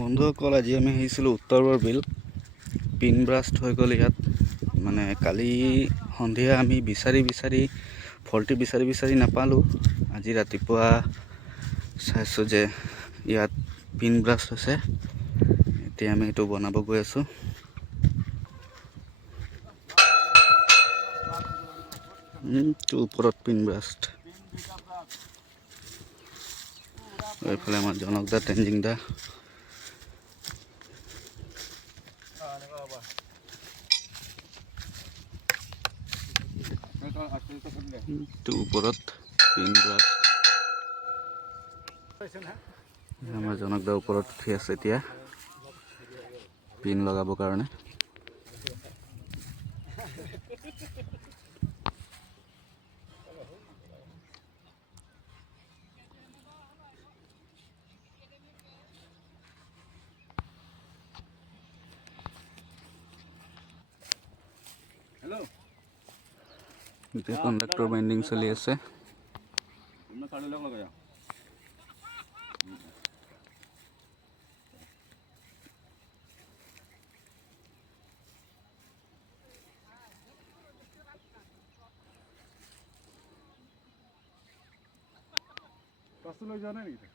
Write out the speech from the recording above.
বন্ধুসকল আজি আমি আহিছিলোঁ উত্তৰ বৰবিল পিন ব্ৰাষ্ট হৈ গ'ল ইয়াত মানে কালি সন্ধিয়া আমি বিচাৰি ফলটি বিচাৰি নাপালোঁ। আজি ৰাতিপুৱা চাইছোঁ যে ইয়াত পিন ব্ৰাষ্ট হৈছে। এতিয়া আমি এইটো বনাব গৈ আছোঁ। ওপৰত পিন ব্ৰাষ্ট, এইফালে আমাৰ জনক দা তেঞ্জিং দা ওপৰত পিন ব্ৰাষ্ট। আমাৰ জনক দা ওপৰত উঠি আছে এতিয়া পিন লগাবৰ কাৰণে। এতিয়া কণ্ডাক্টৰ বাইণ্ডিং চলি আছে। লৈ যোৱা নাই নেকি?